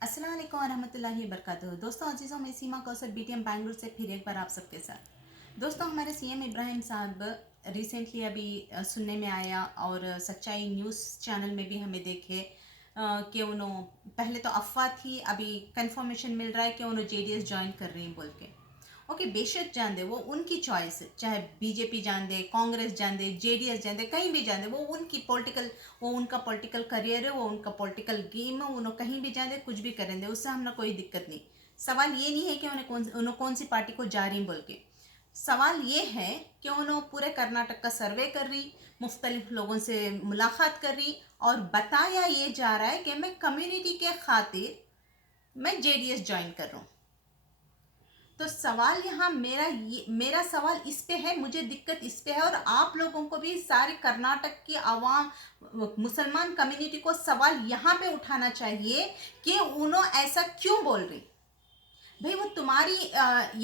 अस्सलाम वालेकुम वरहमतुल्लाहि वबरकातुहू। दोस्तों अजीज़ों, मैं सीमा कौसर बीटीएम बैंगलोर से फिर एक बार आप सबके साथ। दोस्तों, हमारे सीएम इब्राहिम साहब रिसेंटली अभी सुनने में आया और सच्चाई न्यूज़ चैनल में भी हमें देखे कि उन्होंने पहले तो अफवाह थी, अभी कंफर्मेशन मिल रहा है कि उन्होंने जेडीएस ज्वाइन कर रही हैं बोल के। ओके, बेशक जान दे, वो उनकी चॉइस है, चाहे बीजेपी जान दे, कांग्रेस जान दे, जेडीएस जान दे, कहीं भी जान दे, वो उनकी पॉलिटिकल, वो उनका पॉलिटिकल करियर है, वो उनका पॉलिटिकल गेम है, उन्होंने कहीं भी जान दे, कुछ भी करें दे, उससे हमने कोई दिक्कत नहीं। सवाल ये नहीं है कि उन्हें कौन सी पार्टी को जा रही बोल के। सवाल ये है कि उन्होंने पूरे कर्नाटक का सर्वे कर रही, मुख्तलिफ लोगों से मुलाकात कर रही और बताया ये जा रहा है कि मैं कम्युनिटी के खातिर मैं जेडीएस ज्वाइन कर रहा हूँ। तो सवाल यहाँ मेरा सवाल इस पे है, मुझे दिक्कत इस पे है, और आप लोगों को भी, सारे कर्नाटक की आवाम, मुसलमान कम्युनिटी को सवाल यहाँ पे उठाना चाहिए कि उन्होंने ऐसा क्यों बोल रही। भाई वो तुम्हारी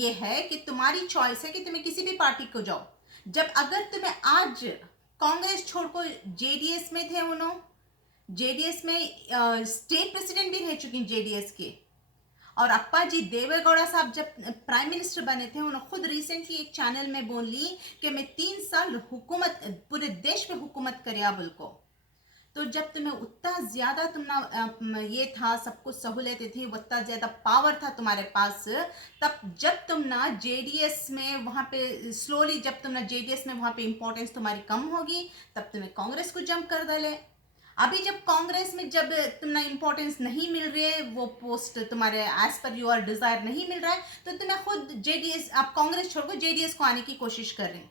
ये है कि तुम्हारी चॉइस है कि तुम्हें किसी भी पार्टी को जाओ। जब अगर तुम्हें आज कांग्रेस छोड़ को जेडीएस में थे, उन्होंने जेडीएस में स्टेट प्रेसिडेंट भी रह चुकी जेडीएस के, और अप्पा जी देवेगौड़ा साहब जब प्राइम मिनिस्टर बने थे, उन्होंने खुद रिसेंटली एक चैनल में बोली कि मैं 3 साल हुकूमत, पूरे देश पे हुकूमत करिया बोल को। तो जब तुम्हें उतना ज्यादा ये था, सब कुछ सहूलतें थी, उतना ज्यादा पावर था तुम्हारे पास, तब जब तुम ना जेडीएस में वहां पे स्लोली, जब तुम ना जेडीएस में वहां पे इंपॉर्टेंस तुम्हारी कम होगी, तब तुम्हें कांग्रेस को जंप कर डाले। अभी जब कांग्रेस में जब तुम्हें इंपॉर्टेंस नहीं मिल रही है, वो पोस्ट तुम्हारे एज पर योर डिजायर नहीं मिल रहा है, तो तुम्हें खुद जेडीएस, आप कांग्रेस छोड़कर जेडीएस को आने की कोशिश कर रहे हैं।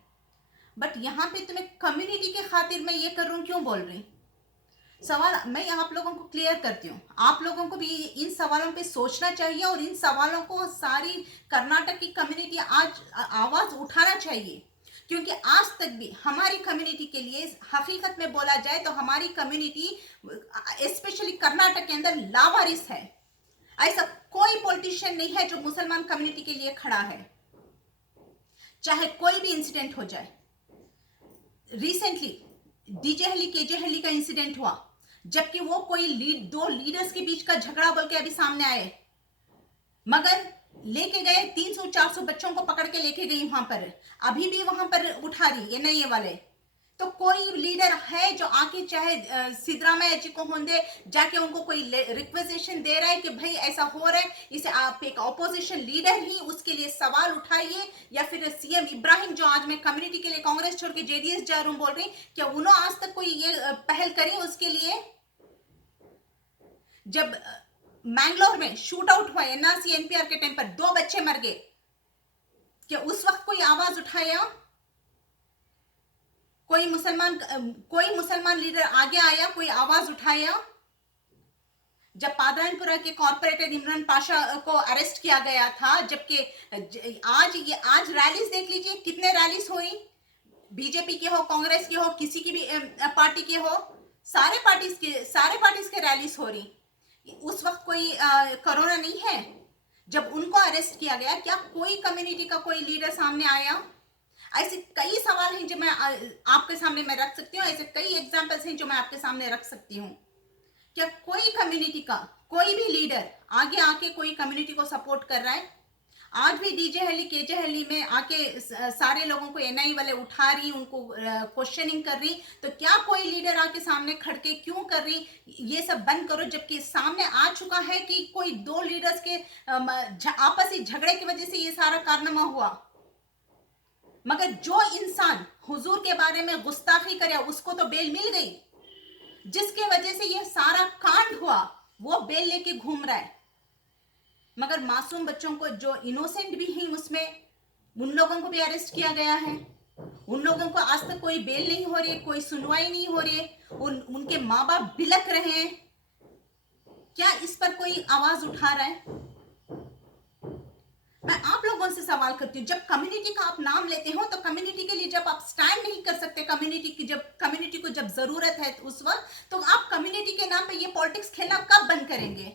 बट यहाँ पे तुम्हें कम्युनिटी के खातिर मैं ये कर रहा हूँ क्यों बोल रही। सवाल मैं आप लोगों को क्लियर करती हूँ, आप लोगों को भी इन सवालों पे सोचना चाहिए और इन सवालों को सारी कर्नाटक की कम्युनिटी आज आवाज उठाना चाहिए। क्योंकि आज तक भी हमारी कम्युनिटी के लिए, हकीकत में बोला जाए तो हमारी कम्युनिटी स्पेशली कर्नाटक के अंदर लावारिस है। ऐसा कोई पॉलिटिशियन नहीं है जो मुसलमान कम्युनिटी के लिए खड़ा है, चाहे कोई भी इंसिडेंट हो जाए। रिसेंटली डीजे हल्ली केजे हल्ली का इंसिडेंट हुआ, जबकि वो कोई दो लीडर्स के बीच का झगड़ा बोल के अभी सामने आए, मगर लेके गए 300-400 बच्चों को पकड़ के लेके गई वहां पर, अभी भी वहां पर उठा रही एनआईए वाले। तो कोई लीडर है जो आके, चाहे सिद्धरामैया जी को होंगे, जाके उनको कोई रिक्वेजेशन दे रहा है कि भाई ऐसा हो रहा है, इसे आप एक ऑपोजिशन लीडर ही उसके लिए सवाल उठाइए, या फिर सीएम इब्राहिम जो आज मैं कम्युनिटी के लिए कांग्रेस छोड़ के जेडीएस जा रहा हूं बोल रही, क्या उन्होंने आज तक कोई ये पहल करी उसके लिए। जब मैंगलोर में शूट आउट हुआ एनआरसी एनपीआर के टाइम पर 2 बच्चे मर गए, क्या उस वक्त कोई आवाज उठाया, कोई मुसलमान लीडर आगे आया, कोई आवाज उठाया। जब पादरानपुरा के कॉर्पोरेटर इमरान पाशा को अरेस्ट किया गया था, जबकि आज रैलीज देख लीजिए, कितने रैलीज हुई, बीजेपी के हो, कांग्रेस के हो, किसी की भी पार्टी के हो, सारे पार्टीज के रैलीज हो रही। उस वक्त कोई कोरोना नहीं है। जब उनको अरेस्ट किया गया, क्या कोई कम्युनिटी का कोई लीडर सामने आया। ऐसे कई सवाल हैं जो मैं आपके सामने मैं रख सकती हूँ, ऐसे कई एग्जांपल्स हैं जो मैं आपके सामने रख सकती हूँ। क्या कोई कम्युनिटी का कोई भी लीडर आगे आके कोई कम्युनिटी को सपोर्ट कर रहा है। आज भी डीजे हल्ली केजे हल्ली में आके सारे लोगों को एनआई वाले उठा रही, उनको क्वेश्चनिंग कर रही, तो क्या कोई लीडर आके सामने खड़के क्यों कर रही, ये सब बंद करो। जबकि सामने आ चुका है कि कोई 2 लीडर्स के आपसी झगड़े की वजह से ये सारा कारनामा हुआ, मगर जो इंसान हुजूर के बारे में गुस्ताखी करे उसको तो बेल मिल गई। जिसके वजह से ये सारा कांड हुआ, वो बेल लेके घूम रहा है, मगर मासूम बच्चों को जो इनोसेंट भी हैं उसमें, उन लोगों को भी अरेस्ट किया गया है। उन लोगों को आज तक कोई बेल नहीं हो रही है, कोई सुनवाई नहीं हो रही है, उनके माँ बाप बिलख रहे हैं। क्या इस पर कोई आवाज उठा रहा है। मैं आप लोगों से सवाल करती हूँ, जब कम्युनिटी का आप नाम लेते हो तो कम्युनिटी के लिए जब आप स्टैंड नहीं कर सकते, कम्युनिटी को जब जरूरत है उस वक्त, तो आप कम्युनिटी के नाम पे ये पॉलिटिक्स खेलना कब बंद करेंगे।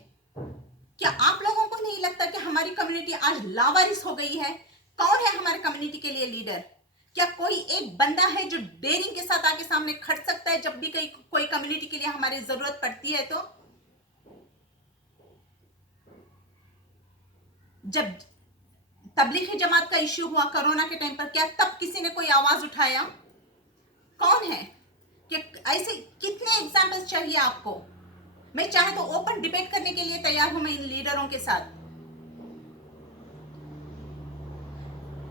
क्या आप लोगों को नहीं लगता कि हमारी कम्युनिटी आज लावारिस हो गई है। कौन है हमारे कम्युनिटी के लिए लीडर। क्या कोई एक बंदा है जो डेयरिंग के साथ आके सामने खड़ सकता है जब भी कोई कम्युनिटी के लिए हमारी जरूरत पड़ती है। तो जब तबलीगी जमात का इश्यू हुआ कोरोना के टाइम पर, क्या तब किसी ने कोई आवाज उठाया? कौन है? कि ऐसे कितने एग्जाम्पल्स चाहिए आपको? मैं चाहे तो ओपन डिबेट करने के लिए तैयार हूं मैं इन लीडरों के साथ।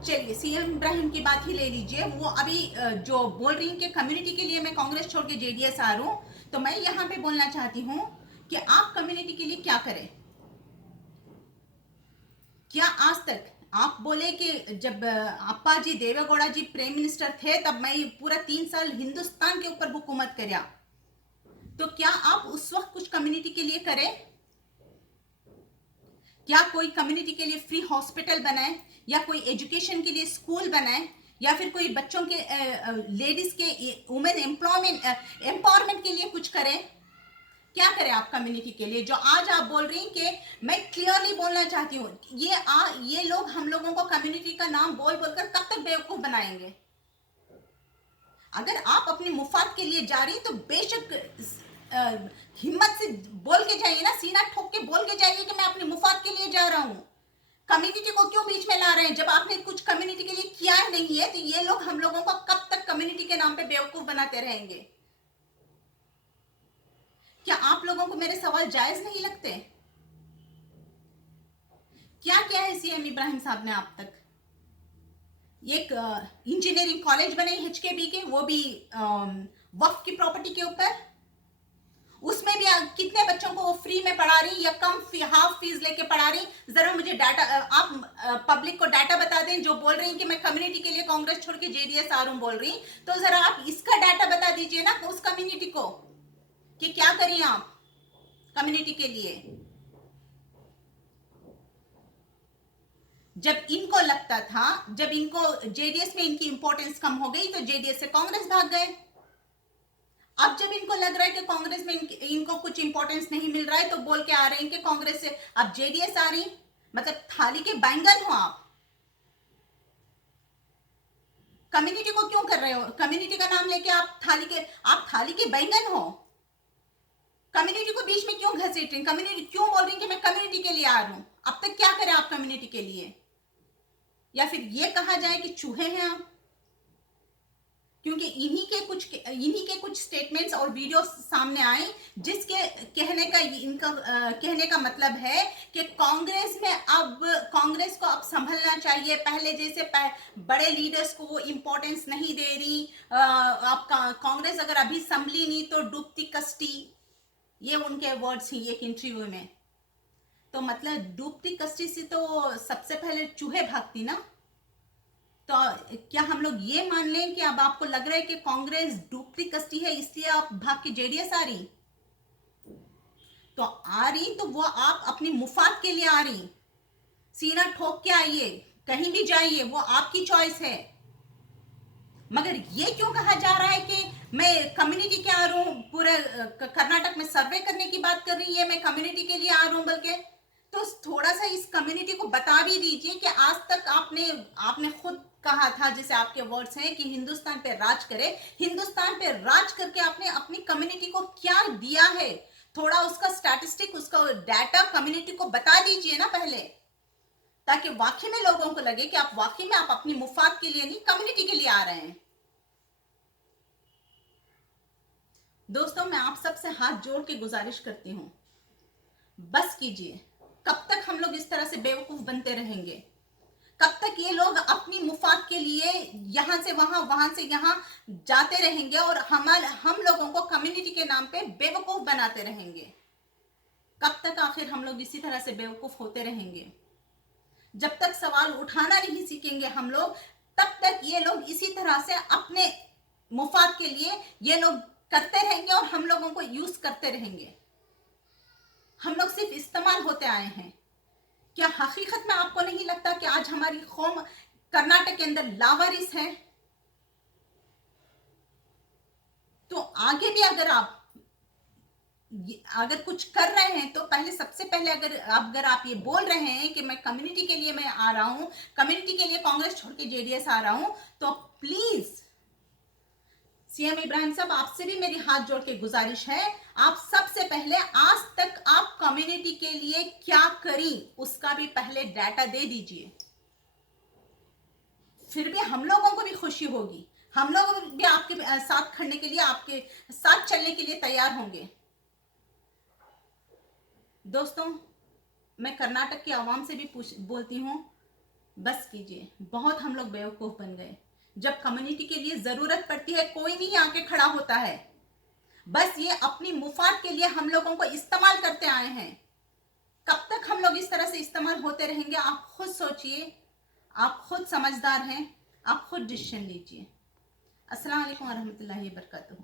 चलिए सीएम इब्राहिम की बात ही ले लीजिए। वो अभी जो बोल रही हैं कि कम्युनिटी के लिए मैं कांग्रेस छोड़ के जेडीएस आ रहा हूं, तो मैं यहां पे बोलना चाहती हूं कि आप कम्युनिटी के लिए क्या करें? क्या आज तक आप बोले कि जब अप्पा जी देवेगौड़ा जी प्राइम मिनिस्टर थे तब मैं पूरा 3 साल हिंदुस्तान के ऊपर हुकूमत कर्या, तो क्या आप उस वक्त कुछ कम्युनिटी के लिए करें? क्या कोई कम्युनिटी के लिए फ्री हॉस्पिटल बनाए, या कोई एजुकेशन के लिए स्कूल बनाए, या फिर कोई बच्चों के लेडीज के वुमेन एम्पावरमेंट के लिए कुछ करें? क्या करें आप कम्युनिटी के लिए? जो आज आप बोल रही हैं कि मैं क्लियरली बोलना चाहती हूँ, ये लोग हम लोगों को कम्युनिटी का नाम बोल बोलकर कब तक बेवकूफ बनाएंगे? अगर आप अपने मुफाद के लिए जा रही हैं तो बेशक हिम्मत से बोल के जाइए ना, सीना ठोक के बोल के जाइए कि मैं अपने मुफाद के लिए जा रहा हूं। कम्युनिटी को क्यों बीच में ला रहे हैं? जब आपने कुछ कम्युनिटी के लिए किया नहीं है तो ये लोग हम लोगों को कब तक कम्युनिटी के नाम पे बेवकूफ बनाते रहेंगे? क्या आप लोगों को मेरे सवाल जायज नहीं लगते? क्या क्या है सीएम इब्राहिम साहब ने आप तक? एक इंजीनियरिंग कॉलेज बने एचकेबी के, वो भी वक्फ की प्रॉपर्टी के ऊपर। उसमें भी कितने बच्चों को वो फ्री में पढ़ा रही या कम हाफ फीस लेके पढ़ा रही? जरा मुझे डाटा, आप पब्लिक को डाटा बता दें। जो बोल रही कि मैं कम्युनिटी के लिए कांग्रेस छोड़ के जेडीएस आ रहा हूं बोल रही, तो जरा आप इसका डाटा बता दीजिए ना उस कम्युनिटी को कि क्या करिए आप कम्युनिटी के लिए। जब इनको लगता था, जब इनको जेडीएस में इनकी इंपॉर्टेंस कम हो गई तो जेडीएस से कांग्रेस भाग गए। अब जब इनको लग रहा है कि कांग्रेस में इनको कुछ इंपॉर्टेंस नहीं मिल रहा है तो बोल के आ रहे हैं कि कांग्रेस से अब जेडीएस आ रही। मतलब थाली के बैंगन हो आप। कम्युनिटी को क्यों कर रहे हो? कम्युनिटी का नाम लेके आप थाली के बैंगन हो। कम्युनिटी को बीच में क्यों घसीट रही? कम्युनिटी क्यों बोल रही कि मैं कम्युनिटी के लिए आ रहा हूं? अब तक क्या करें आप कम्युनिटी के लिए? या फिर ये कहा जाए कि चूहे हैं आप? क्योंकि इन्हीं के कुछ स्टेटमेंट्स और वीडियो सामने आए जिसके कहने का मतलब है कि कांग्रेस को अब संभलना चाहिए। पहले जैसे बड़े लीडर्स को वो इंपॉर्टेंस नहीं दे रही। अब कांग्रेस अगर अभी संभली नहीं तो डूबती कश्ती, ये उनके वर्ड्स ही एक इंटरव्यू में। तो मतलब डूबती कश्ती से तो सबसे पहले चूहे भागती ना। तो क्या हम लोग ये मान लें कि अब आपको लग रहा है कि कांग्रेस डूबती कश्ती है इसलिए आप भाग के जेडीएस आ रही? तो आ रही तो वो आप अपनी मुफाद के लिए आ रही। सीना ठोक के आइए, कहीं भी जाइए, वो आपकी चॉइस है। मगर ये क्यों कहा जा रहा है कि मैं कम्युनिटी के आ रहा हूं? पूरे कर्नाटक में सर्वे करने की बात कर रही है, मैं कम्युनिटी के लिए आ रहा हूं। बल्कि तो थोड़ा सा इस कम्युनिटी को बता भी दीजिए कि आज तक आपने खुद कहा था, जैसे आपके वर्ड्स हैं कि हिंदुस्तान पे राज करे। हिंदुस्तान पे राज करके आपने अपनी कम्युनिटी को क्या दिया है? थोड़ा उसका स्टैटिस्टिक, उसका डाटा कम्युनिटी को बता दीजिए ना पहले, ताकि वाकई में लोगों को लगे कि आप वाकई में आप अपनी मुफाद के लिए नहीं कम्युनिटी के लिए आ रहे हैं। दोस्तों, मैं आप सबसे हाथ जोड़ के गुजारिश करती हूं, बस कीजिए। कब तक हम लोग इस तरह से बेवकूफ बनते रहेंगे? कब तक ये लोग अपनी मुफाद के लिए यहां से वहां से यहां जाते रहेंगे और हम लोगों को कम्युनिटी के नाम पे बेवकूफ बनाते रहेंगे? कब तक आखिर हम लोग इसी तरह से बेवकूफ होते रहेंगे? जब तक सवाल उठाना नहीं सीखेंगे हम लोग, तब तक ये लोग इसी तरह से अपने मुफाद के लिए ये लोग करते रहेंगे और हम लोगों को यूज करते रहेंगे। हम लोग सिर्फ इस्तेमाल होते आए हैं। क्या हकीकत में आपको नहीं लगता कि आज हमारी कौम कर्नाटक के अंदर लावारिस है? तो आगे भी अगर कुछ कर रहे हैं तो सबसे पहले अगर आप ये बोल रहे हैं कि मैं कम्युनिटी के लिए मैं आ रहा हूं, कम्युनिटी के लिए कांग्रेस छोड़ के जेडीएस आ रहा हूं, तो प्लीज सीएम इब्राहिम साहब, आपसे भी मेरी हाथ जोड़ के गुजारिश है, आप सबसे पहले आज तक आप कम्युनिटी के लिए क्या करी उसका भी पहले डाटा दे दीजिए, फिर भी हम लोगों को भी खुशी होगी, हम लोग भी आपके साथ खड़ने के लिए, आपके साथ चलने के लिए तैयार होंगे। दोस्तों, मैं कर्नाटक की आवाम से भी बोलती हूँ, बस कीजिए, बहुत हम लोग बेवकूफ बन गए। जब कम्युनिटी के लिए जरूरत पड़ती है कोई नहीं आके खड़ा होता है, बस ये अपनी मुफाद के लिए हम लोगों को इस्तेमाल करते आए हैं। कब तक हम लोग इस तरह से इस्तेमाल होते रहेंगे? आप खुद सोचिए, आप खुद समझदार हैं, आप खुद डिसीजन लीजिए। अस्सलाम वालेकुम वरहमतुल्लाहि वबरकातुहू।